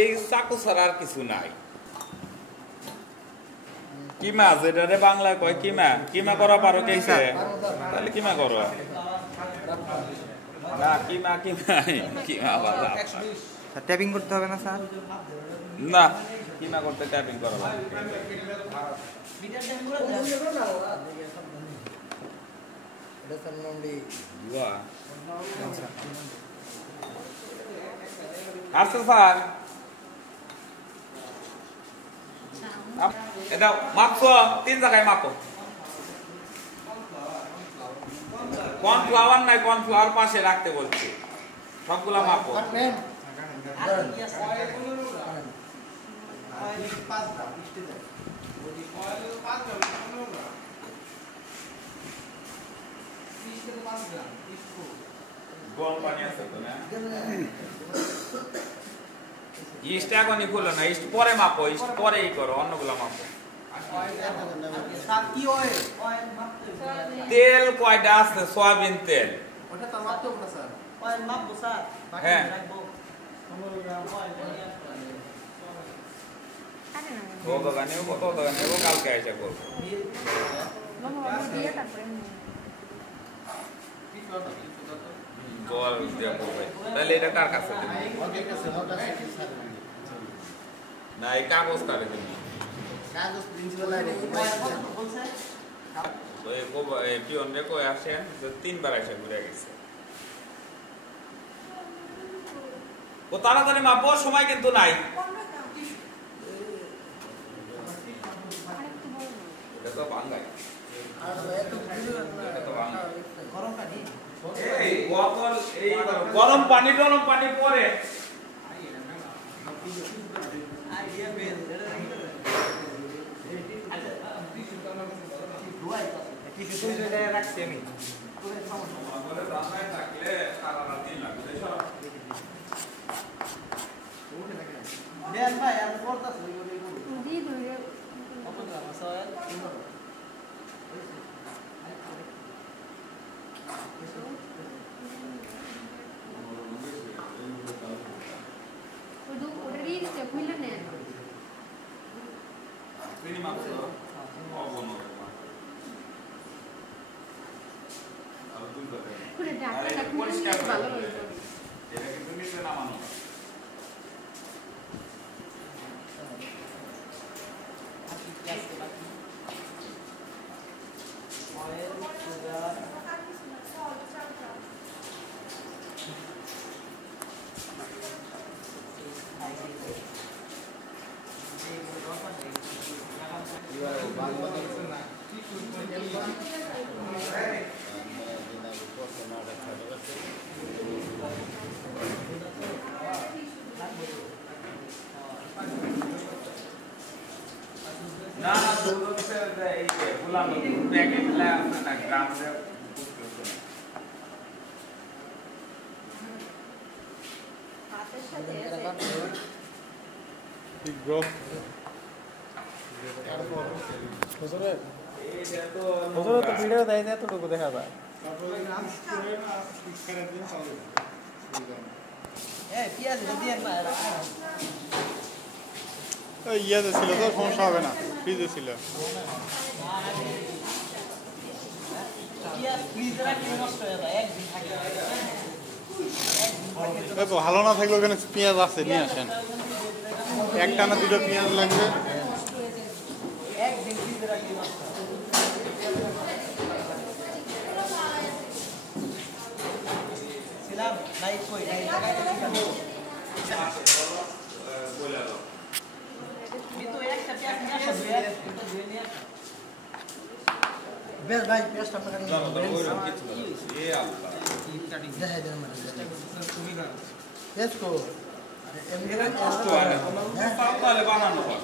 এই চাকু ছাড়া আর কিছু নাই। কিমা যেটারে বাংলায় কয় কিমা, কিমা করা পারো কেছে? তাহলে কিমা করো না, কিমা কিমা কিমা বাবা ট্যাপিং করতে হবে না স্যার? না, কিমা করতে ট্যাপিং করা লাগবে। আচ্ছা স্যার, এটা মাপো, 3 জায়গায় মাপো। কর্নফ্লাওয়ার নাই, কর্নফ্লাওয়ার পাশে রাখতে বলছি, সবগুলা মাপো। গরম পানি আছে তো না? ইস্ট এখনই খুলো না, ইস্ট পরে মাপো, ইস্ট পরেই করো, অন্যগুলো মাপো। তেল কয়টা আছে? সয়াবিন তেল। হ্যাঁ, ও দোকানে কত দোকানে কালকে এসে করবো। জল দিয়ে করবে, তাহলে এটা কার কাছে দেবে? না, এই কাগজ কারে দেবে? পিয়ন রেখো আসেন, 3 বার এসে ঘুরে গেছে। ও তাড়াতাড়ি মাপো, সময় কিন্তু নাই। এটা তো ভাঙাই, গরম পানি পরে রাখছি আমি। না না, এই গুলাম প্যাকেট না গ্রাম ভিডিও দেয় এতটুকু দেখা যায়। ইয়াতে ছিল তো, সমস্যা হবে না, ফ্রিজে ছিল। ভালো না থাকলে ওখানে পেঁয়াজ আছে, নিয়ে আসেন। একটা না 2টা পেঁয়াজ লাগবে। বেশ ভাই, পেঁয়াজটা আপনার বানানো হয়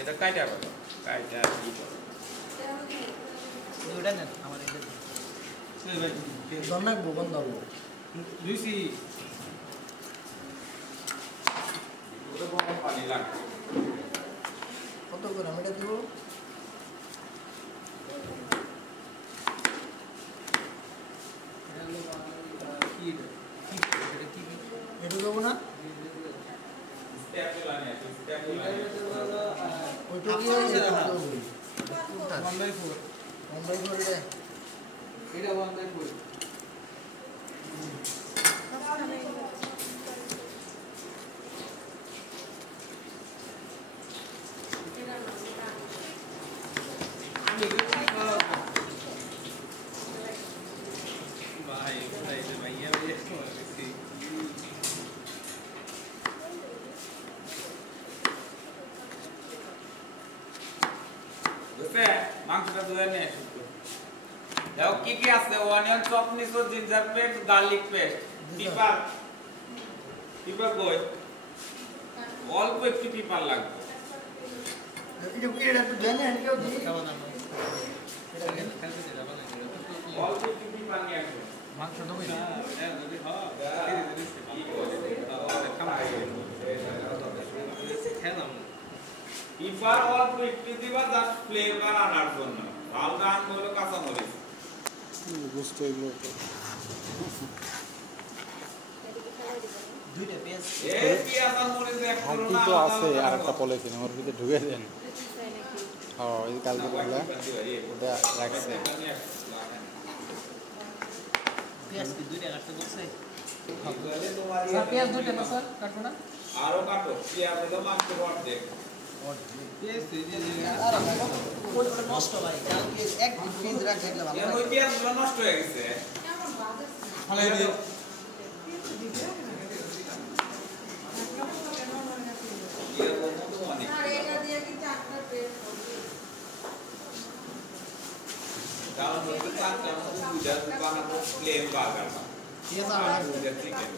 এটা কাইটা বলো, কাইটা কি বলো? ওটা নেন আমার এটা দন্নাক বগন দাও দুইসি ওটা গরম পানি লাগবে। কত করে আমি এটা দিব? এটা জানি দেখো কি কি আছে অনিয়ন চপ নিছো ginger paste garlic paste pepper pepper কই অল্প একটু পিপার লাগবে এটা কি এটা তো জানেন কেউ দিই অল্প একটু পিপার নিয়ে আসো মাংস দেবো না যদি খেলাম পিপার অল্প একটু দিবা জাস্ট ফ্লেভার আনার জন্য ভালো গান হলো কাঁচা মরিচ বুঝতে এগুলো তো দুইটা পেঁয়াজ এই পেঁয়াজ আর মরিচ এক করো হাঁকি না তো আছে আর একটা পলিথিন ওর ভিতরে ঢুকে দেন হ্যাঁ এই কালগুলো ওটা রাখছে পেঁয়াজ কি দুইটা কাটতে বলছে স্যার পেঁয়াজ দুইটা না স্যার কাটবো না আরো কাটো পেঁয়াজ হলো মাংস অর্ধেক আর ওটা নষ্ট ভাই কালকে এক দিন ফ্রিজ রাখলে ভালো এর ওই পেঁয়াজগুলো নষ্ট হয়ে গেছে ফালাই দিও এর মতো অনেক কারণ হচ্ছে চারটা দুইটা বানাবো প্লেন বার্গার পেঁয়াজ আর আর দুইটা চিকেন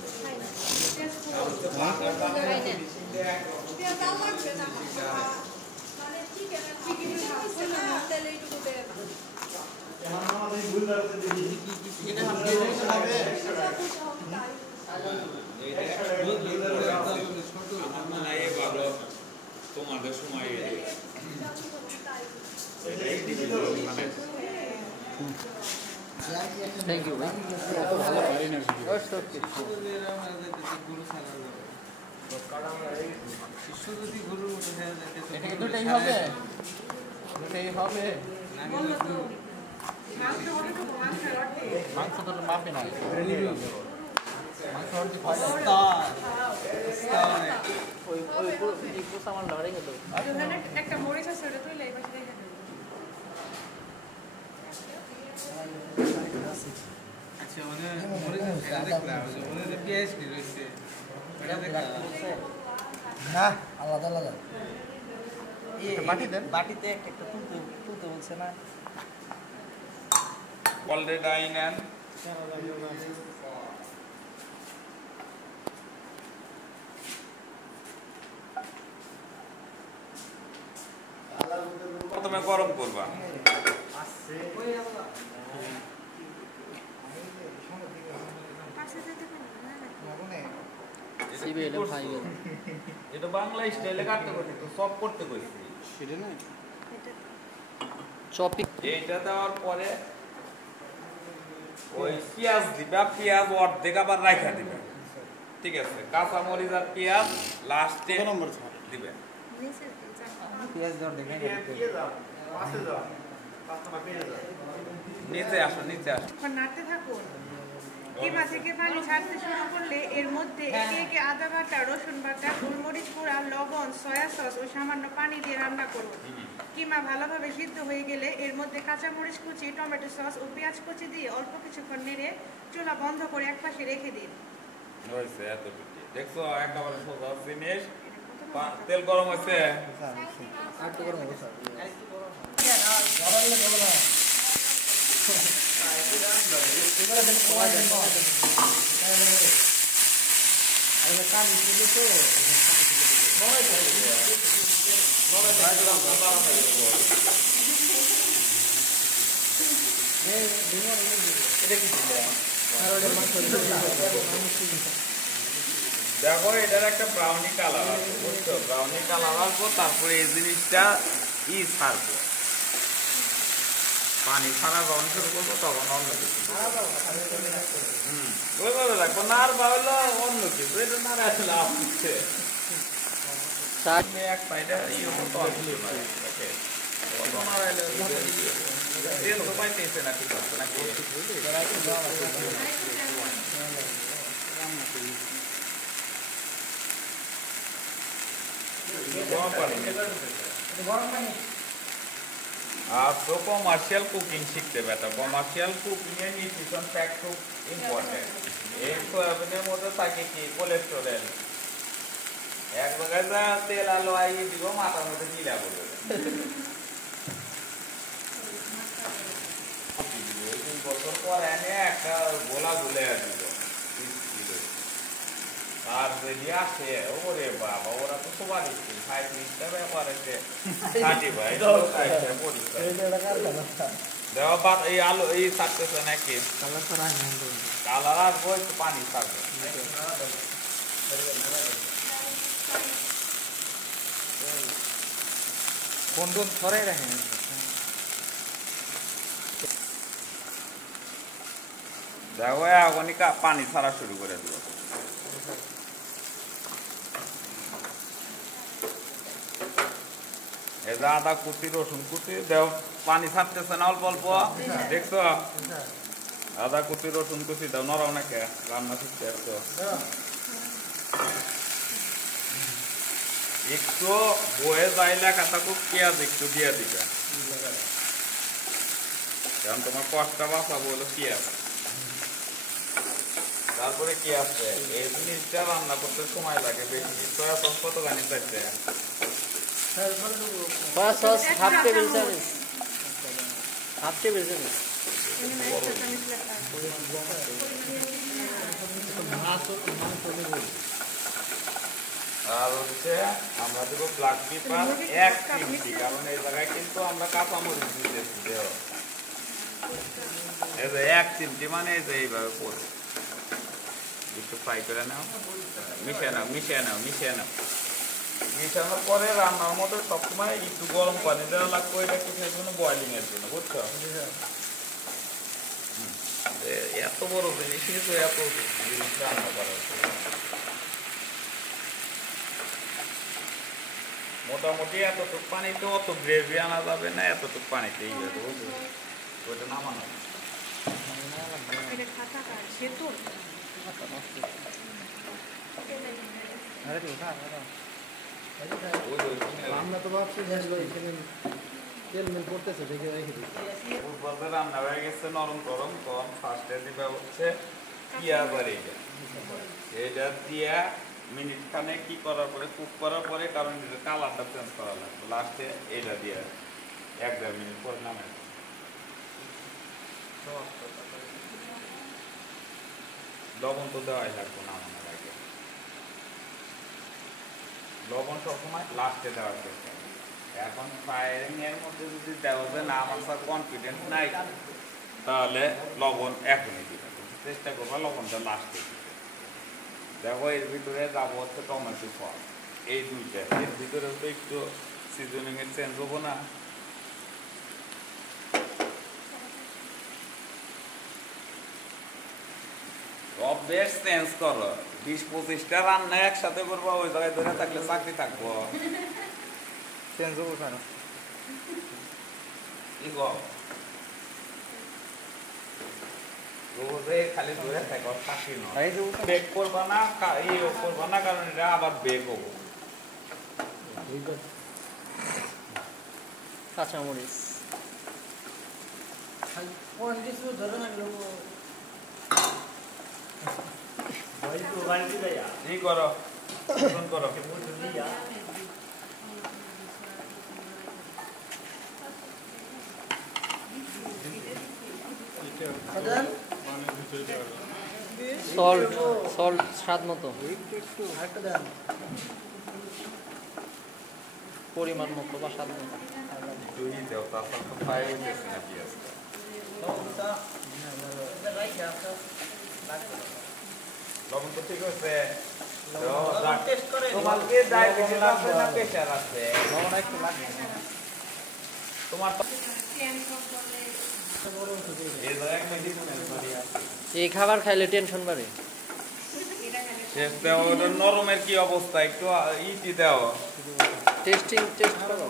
কারণ হচ্ছে বার্গার বানাবো আমার মনে হয় ভালো তোমাদের সময় থ্যাংক ইউ ভাই ভালো পারি না এটা কি দুটাই হবে দুটাই হবে মাংস তো মাপে না মাংস হচ্ছে ওই ওই পোসা আমার লড়াই গেল একটা মরিচ আছে ওটা তুই লাইবা দেখে দেব আচ্ছা মানে মরে দেখলাম মানে পেঁয়াজ কি রয়েছে এটা দেখলাম না আলাদা আলাদা বাটি দেন বাটিতে একটা তুলতে তুলতে বলছে না অলরেডি ডাইন এন্ড প্রথমে গরম করবা পাশে যেতে পারি না সিবিএল খাই গেল এটা বাংলা স্টাইলে কাটতে কইছি তো সব করতে কইছি সেটা না চপিং এইটা দেওয়ার পরে ওই পেঁয়াজ দিবা পেঁয়াজ অর্ধেক আবার রাখা দিবে ঠিক আছে কাঁচা মরিচ আর পেঁয়াজ লাস্টে কত নম্বর ছাড় দিবে নিচে যা পেঁয়াজ দেওয়ার দেখেন নিচে আসো নিচে আসো এখন নাড়তে থাকুন কিমা থেকে পানি ছাড়তে শুরু করলে এর মধ্যে একে একে আদা বাটা রসুন বাটা গোলমরিচ গুঁড়া লবণ সয়া সস ও সামান্য পানি দিয়ে রান্না করুন কিমা ভালোভাবে সিদ্ধ হয়ে গেলে এর মধ্যে কাঁচামরিচ কুচি টমেটো সস ও পেঁয়াজ কুচি দিয়ে অল্প কিছুক্ষণ নেড়ে চুলা বন্ধ করে একপাশে রেখে দিন হয়েছে এতটুকু দেখছো একেবারে সোজা জিনিস তেল গরম হয়েছে আর তো গরম হবে স্যার দেখো এটার একটা ব্রাউনি কালার আছে বুঝছো ব্রাউনি কালার আসবো তারপরে এই জিনিসটা ছাড়বো পানি ছাড়া যখন শুরু করবো তখন অন্য কিছু ওইভাবে রাখবো না আর ভাবলো অন্য কিছু এটা না রাখলে আসছে এক সাইডে ইয়ে মতো আসছে কত মারাইলে তেল তো পাইতেছে না ঠিক আছে নাকি आप तो कमर्शियल कुकिंग শিখতে বেটা কমার্শিয়াল কুকিং এর নিউট্রিশন ফ্যাক্ট খুব ইম্পর্টেন্ট এই সয়াবিনের মধ্যে থাকে কি কোলেস্টেরল এক জায়গায় যা তেল আলো আই দিব মাথার মধ্যে গিলা বলবে করে এনে একটা গোলা গুলে দিব আর যদি আসে ওরে বাবা ওরা তো সবার ইচ্ছে 35টা ব্যাপার আছে 35 দেওয়া বাদ এই আলু এই ছাড়তেছে নাকি কালার আসবো একটু পানি ছাড়বে কোন কোন ছড়াই রাখেন দেখো এখনই পানি ছাড়া শুরু করে দেবো এটা আদা কুচি রসুন কুচি দেও পানি ছাড়তেছে না অল্প অল্প দেখছো আদা কুচি রসুন কুচি দাও নরম নাকি রান্না শিখতে একটু বয়ে যাইলে কাটা খুব পেঁয়াজ একটু দিয়ে দিবে কারণ তোমার কষ্টটা বাঁচাবো হলো পেঁয়াজ তারপরে কি আছে এই জিনিসটা রান্না করতে সময় লাগে বেশি সয়া সস কত গানি চাইছে সয়া সস হাফ টেবিল চামচ হাফ টেবিল চামচ আর হচ্ছে আমরা দেবো ব্ল্যাক পেপার 1 চিমটি কারণ এই জায়গায় কিন্তু আমরা কাঁচামরিচ দিতেছি দেও এই যে 1 চিমটি মানে এই যে এইভাবে পড়ে একটু ফ্রাই করে নাও মিশিয়ে নাও মিশানোর পরে রান্নার মধ্যে সবসময় একটু গরম পানি দেওয়া লাগবে এটা কিসের জন্য বয়লিং এর জন্য বুঝছো এত বড় জিনিস কিন্তু এত জিনিস রান্না করা মোটামুটি এতটুকু পানিতে অত গ্রেভি আনা যাবে না এতটুকু পানিতেই যাবে ওইটা নামানো আমরা তো ভাবছি এখানে তেল মিল পড়তেছে দেখে রেখে দিচ্ছি রান্না হয়ে গেছে নরম গরম কম ফার্স্টে দিবে হচ্ছে পেঁয়াজ আর এইটা দিয়া মিনিট খানে কি করার পরে কুক করার পরে কারণ কালারটা চেঞ্জ করা লাগবে লাস্টে এটা দিয়ে 1-1.5 মিনিট পরে নামে লবণ তো দেওয়াই লাগবে নামানোর আগে লবণ সবসময় লাস্টে দেওয়ার চেষ্টা এখন ফায়ারিং এর মধ্যে যদি দেওয়া যায় না আমার স্যার কনফিডেন্স নাই তাহলে লবণ এখনই দিবে চেষ্টা করবো লবণটা লাস্টে দিবে দেখো এর ভিতরে যাবো হচ্ছে টমেটো সস এই দুইটা এর ভিতরে তো একটু সিজনিং এর চেঞ্জ হবো না সব বেশ চেঞ্জ করো 20-25টা রান্না একসাথে করবো ওই জায়গায় ধরে থাকলে চাকরি থাকবো চেঞ্জ হবো কেন কি গো খালি ধরে থাকো চাকরি নয় বেক করবা না করবা না কারণ এটা আবার বেক হবো কাঁচামরিচ কি করো করো সল্ট স্বাদ মতো পরিমাণ মতো বা স্বাদ মতো লবণ তো ঠিক আছে তোমাকে ডায়াবেটিস আছে না প্রেসার আছে তোমার এই খাবার খাইলে টেনশন বাড়ে নরমের কি অবস্থা একটু ইটি দাও টেস্ট করো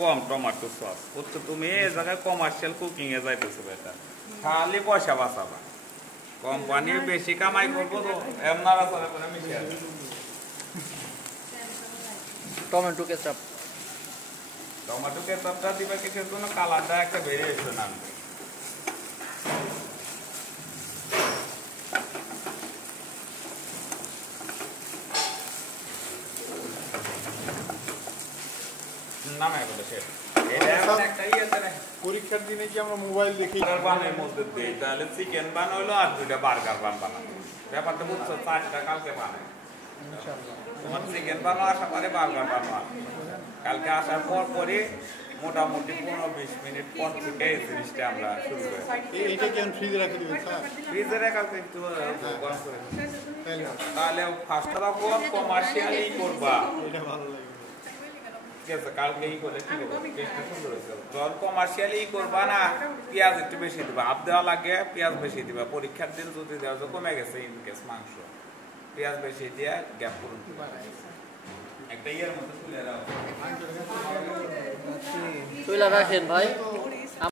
কম টমেটো সস বুঝছো তুমি এই জায়গায় কমার্শিয়াল কুকিং এ যাইতেছো এটা খালি পয়সা বাঁচাবা কোম্পানি বেশি কামাই করবো তো এমনারা সারা করে মিশিয়ে টমেটো কেচাপ টমেটো কেচাপটা দিবে কিসের জন্য কালারটা একটা ভেরিয়েশন আনবে নামে বলে সে এটা এখন একটা ইয়েতে না পরীক্ষার দিনে কি আমরা মোবাইল দেখি বার্গার বানের মধ্যে দেই তাহলে চিকেন বান হইলো আর 2টা বার্গার বান বানাবো ব্যাপারটা বুঝছো 4টা কালকে বানাই তোমার চিকেন বানো আসা পারে বার্গার বানো কালকে আসার পরে মোটামুটি 15-20 মিনিট পর থেকে এই জিনিসটা আমরা শুরু করি এইটা কি ফ্রিজে রেখে দিবেন স্যার ফ্রিজে রেখে একটু গরম করে তাহলে ফার্স্ট অফ অল কমার্শিয়ালি করবা এটা ভালো লাগে ঠিক আছে কালকেই করে ঠিক আছে টেস্টটা সুন্দর হয়েছে যখন কমার্শিয়ালি করবা না পেঁয়াজ একটু বেশি দিবা আপ দেওয়া লাগে পেঁয়াজ বেশি দিবা পরীক্ষার দিন যদি দেওয়া যায় কমে গেছে ইনকেস মাংস পেঁয়াজ বেশি দিয়ে গ্যাপ করুন একটা ইয়ের মধ্যে তুলে দাও তুইলা রাখেন ভাই